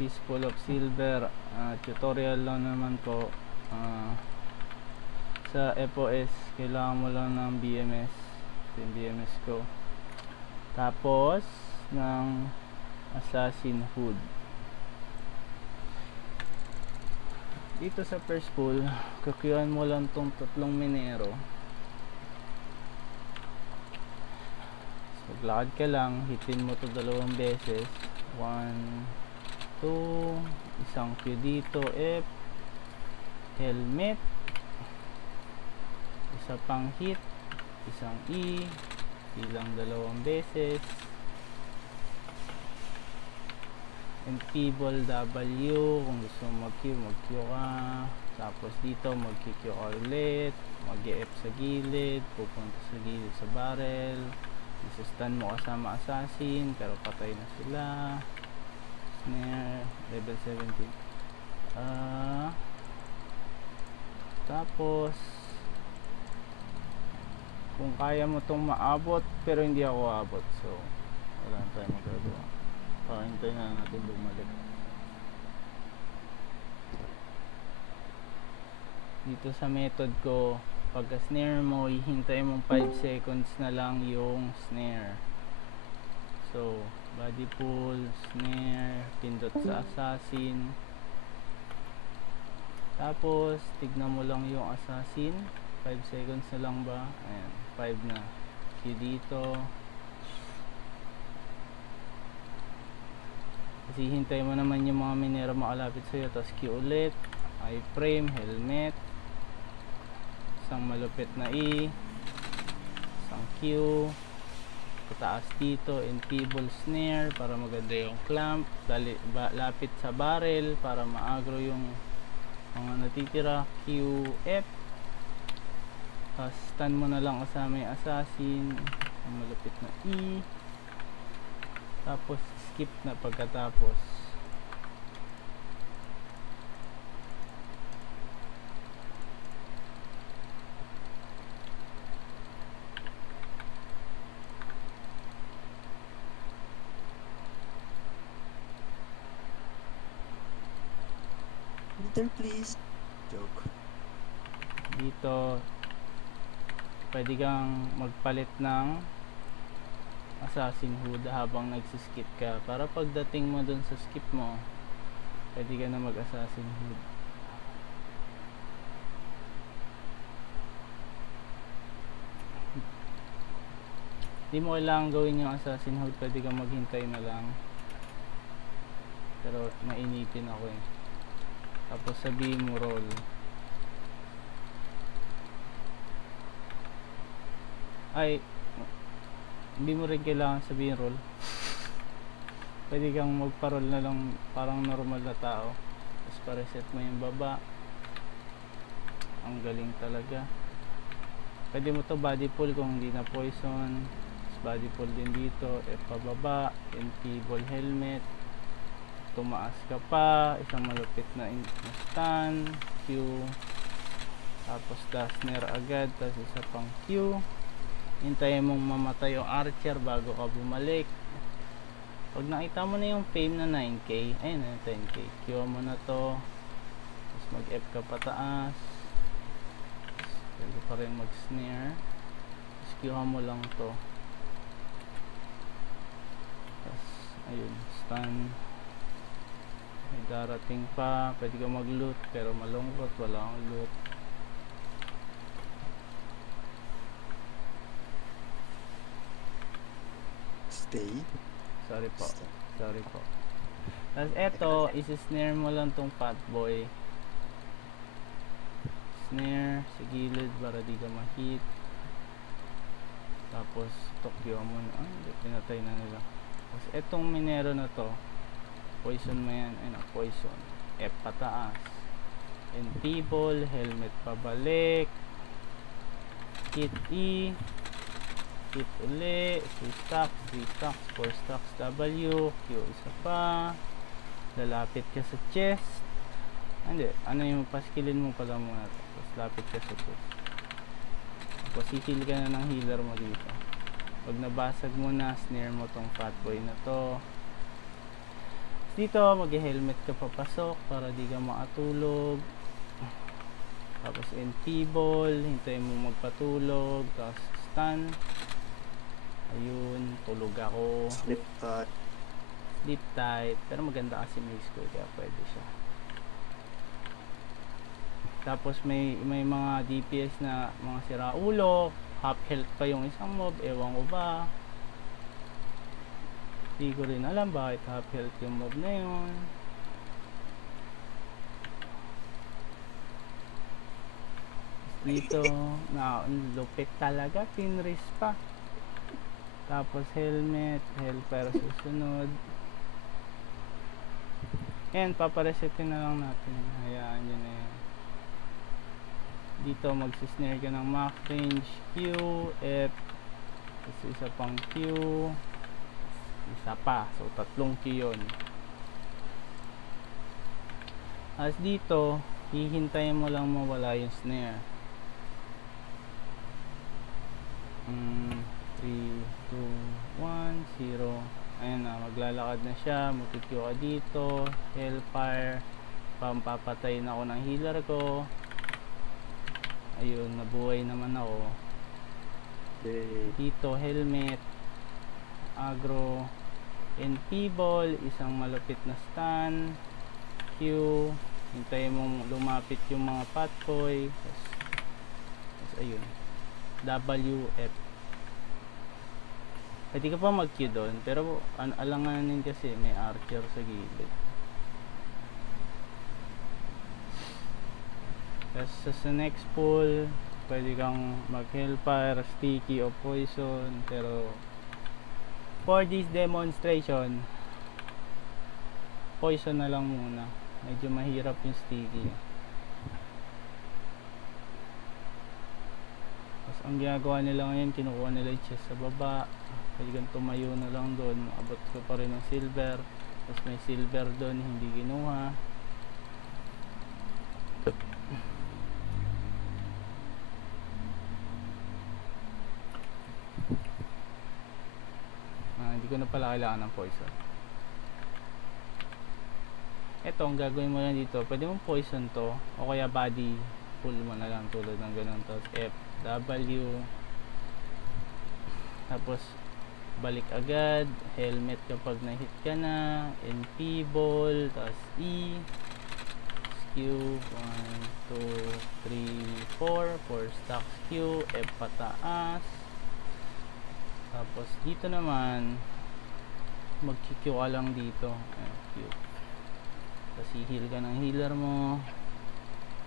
Fistful of Silver. Tutorial lang naman po. Sa FOS kailangan mo lang ng BMS. Ito yung BMS ko. Tapos ng Assassin Hood. Dito sa first pool, kukuhaan mo lang tong 3 minero. So, maglakad ka lang, hitin mo to 2 beses. 1, 2, isang Q dito, F, helmet, isa pang hit, isang E, ilang 2 beses, Enfeeble W, kung gusto mo mag-Q ka. Tapos dito mag-Q ka ulit, mag-F sa gilid, pupunta sa gilid sa barrel, isa-stun mo kasama assassin pero patay na sila. Snare level 17. Tapos kung kaya mo itong maabot, pero hindi ako aabot, so wala na tayo magagawa. Hintay na natin bumalik. Dito sa method ko, pagka snare mo, hihintay mong 5 seconds na lang yung snare. So body pull, snare, pindot sa assassin, tapos tignan mo lang yung assassin. 5 seconds na lang ba? Ayan, 5 na. Q dito. Kasi hintay mo naman yung mga minero makalapit sa'yo. Tapos Q ulit, iframe, helmet, isang malupit na E, isang Q, pataas dito, Enfeeble snare para maganda yung clamp, lapit sa barrel para maagro yung mga natitira, QF, tapos stun mo na lang kasama yung assassin, ang malupit na E, tapos skip na pagkatapos. Enter please. Joke. Dito pwede kang magpalit ng Assassin Hood habang nagsiskip ka, para pagdating mo dun sa skip mo, pwede ka na mag Assassin Hood. Hindi mo kailangan gawin yung Assassin Hood, pwede kang maghintay na lang, pero nainipin ako eh. Tapos sabihin mo roll. Ay, hindi mo rin kailangan sabihin roll. Pwede kang magpa-roll na lang parang normal na tao. Tapos pa-reset mo yung baba. Ang galing talaga. Pwede mo to body pull kung hindi na poison. Tapos body pull din dito. F pababa. Enfeeble helmet. Tumaas ka pa. Isang malupit na stun. Q. Tapos dash snare agad. Tapos isa pang Q. Hintayin mong mamatay yung archer bago ka bumalik. Pag nakita mo na yung fame na 9k, ayun na 10k, Q mo na to. Tapos mag F ka pataas. Pwede pa rin mag snare. Tapos Q mo lang to. Tapos ayun, stun. May darating pa. Pwede ka mag loot pero malungkot, wala kang loot. Stay. Sorry po. Tapos eto, isi-snare mo lang tong Fatboy. Snare sa gilid para di ka ma-hit. Tapos Tokyo mo na. Pinatay na nila. Tapos etong minero na to, poison mo yan. Ayun na, poison. F pataas. Enfeeble, helmet pabalik. Hit E. Hit uli, 3 stacks, 4 stacks W, Q isa pa, lalapit ka sa chest, hindi, ano yung paskilin mo pala muna, tapos lapit ka sa chest, tapos i-heal ka na ng healer mo dito. Pag nabasag mo na, snare mo tong Fatboy na to. dito mag-helmet ka papasok para di ka makatulog. Tapos enfeeble, hintayin mo magpatulog. Tapos stun. Ayun, tulog ako. Sleep tight. Sleep tight. Pero maganda kasi may school kaya pwede siya. Tapos may mga DPS na mga siraulo. Half health pa yung isang mob. Ewan ko ba. Hindi ko rin alam bakit half health yung mob na yun. Dito na lupit talaga, pinris pa. Tapos helmet, helper susunod. Yan, paparesetin na lang natin. Hayaan nyo na yan. Dito magsisnare ka ng max range Q, F, tapos isa pang Q, isa pa, so tatlong Q yun. As dito hihintayin mo lang mawala yung snare. 3, 2, 1, 0. Ayan na, maglalakad na siya. Magkikyo ka dito, hellfire, pampapatayin ako ng healer ko. Ayun, nabuhay naman ako. Dito helmet, agro, enfeeble, isang malupit na stun, Q, hintayin mong lumapit yung mga patkoy, tapos ayun, W, F. Pwede ka pa mag-Q doon, pero alanganin kasi may archer sa gilid. Tapos sa next pull, pwede kang mag-hellfire, sticky o poison, pero for this demonstration, poison na lang muna. Medyo mahirap yung sticky. Tapos ang ginagawa nila ngayon, kinukuha nila yung chest sa baba. Pwede kang tumayo na lang doon, abot ko pa rin ng silver. Tapos may silver doon, hindi kinuha. Hindi ko na pala kailangan ng poison. Ito, ang gagawin mo lang dito, pwede mong poison to, o kaya body pull mo na lang tulad ng ganun. Tapos F, W, tapos balik agad, helmet kapag na-hit ka na, enfeeble, tapos E, Q, 1, 2, 3, 4, 4 stacks Q, F pataas. Tapos dito naman mag-Q ka lang dito. Ayan, Q. Tapos i-heal ka ng healer mo.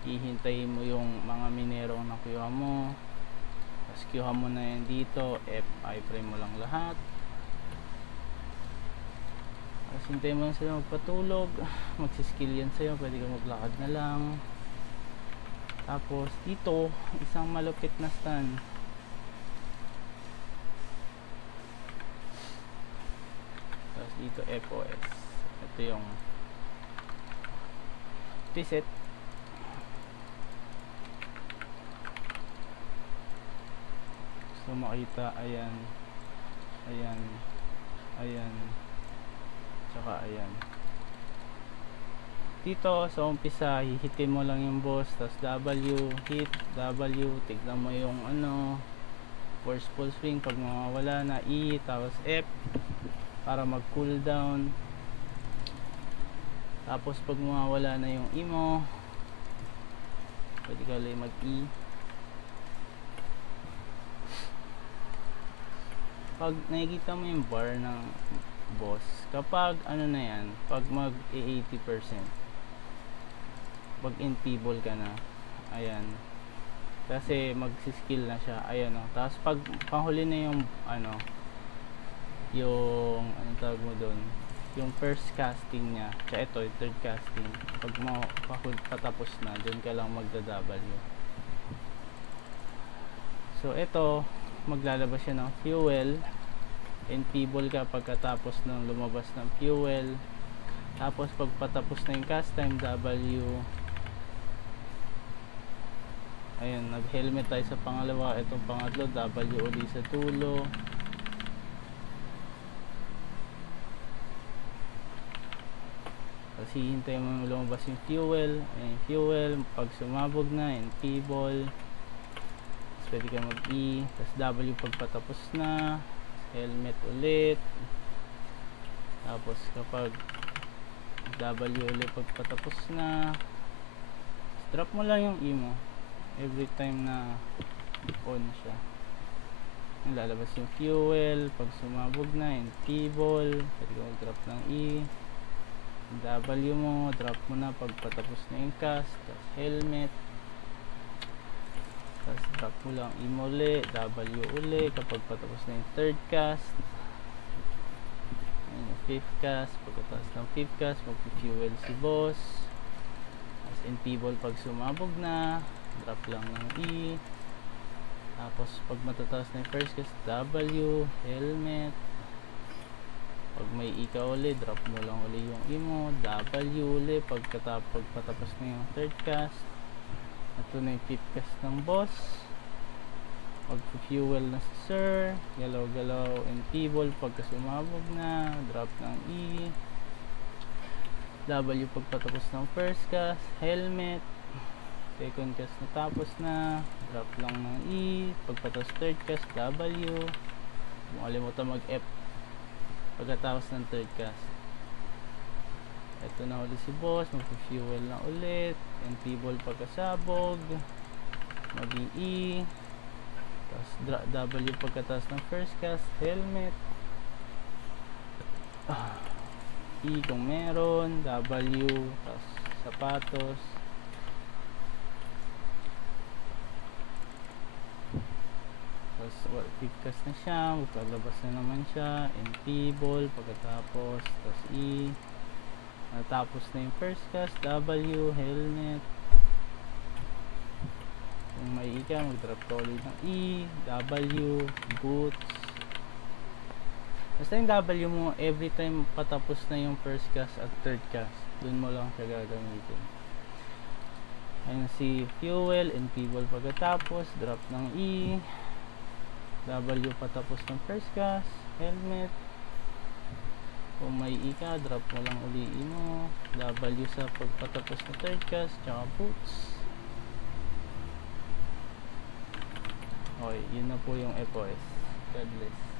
Hihintayin mo yung mga minero na nakuha mo. Tapos Q-han mo na yan dito. F, I-frame mo lang lahat. Tapos hintayin mo lang sila magpatulog. Magsiskill yan sa'yo. Pwede ka maglakad na lang. Tapos dito isang malupit na stun. Dito FOS, ito yung reset. So makita, ayan, ayan, ayan, tsaka ayan. Dito sa umpisa hihitin mo lang yung boss, tapos W, hit, W, tignan mo yung forceful swing pag mawawala na, E, tapos F para mag cooldown. Tapos pag mawawala na yung E mo, pwede ka ulit mag E. Pag nakikita mo yung bar ng boss, kapag na yan, pag mag 80%, pag enfeeble ka na, ayan, kasi magsiskill na siya, ayan o. Tapos pag panghuli na yung yung anong tawag mo doon, yung first casting niya, kaya ito yung third casting, pag patapos na, doon ka lang magda-W. So ito, maglalabas siya ng fuel, enfeeble ka pagkatapos ng lumabas ng fuel. Tapos pag patapos na yung cast time, W. Ayun, nag helmet tayo sa pangalawa. Itong pangatlo, W ulit sa tulo. Tapos hihintay mo lumabas yung fuel. Ayan yung fuel. Pag sumabog na, NP ball. Tapos pwede ka mag-E. Tapos W pag patapos na. Helmet ulit. Tapos kapag W ulit pag patapos na, drop mo lang yung E mo every time na on siya. Lalabas yung fuel. Pag sumabog na, NP ball. Pwede ka mag-drop ng E. W mo, drop mo na pag patapos na yung cast. Tapos helmet. Tapos drop mo lang E mo uli, W uli kapag patapos na yung third cast. Ayan yung fifth cast. Pagkatapos ng fifth cast, mag-fuel si boss. Tapos NP ball pag sumabog na, drop lang ng E. Tapos pag matatapos na yung first cast, W, helmet. Pag may E ka uli, drop mo lang uli yung E mo, W uli pagpatapos na yung third cast. Ito na yung fifth cast ng boss. Pag fuel na si sir, galaw-galaw NP ball pagka sumabog na, drop ng E. W pagpatapos ng first cast, helmet. Second cast na tapos na, drop lang ng E. Pagpatapos third cast, W. Kung kalimutan mag-F pagkatapos ng third cast. Ito na ulit si boss, mag-fuel na ulit. NP ball pagkasabog, mag-E. Tapos W pagkatapos ng first cast, helmet. E kung meron, W, tapos sapatos. Tapos fifth cast na siya, magkalabas na naman siya. NP ball pagkatapos, tapos E. Natapos na yung first cast, W, helmet. Kung may E ka, mag-drop ka ulit ng E, W, boots. Basta yung W mo, every time patapos na yung first cast at third cast, dun mo lang siya gagamitin. Ayun si fuel, NP ball pagkatapos, drop ng E, W patapos ng first cast, helmet. Kung may E ka, drop mo lang uli E mo, W sa pagpatapos ng third cast, tsaka boots. Okay, yun na po yung FOS. God bless.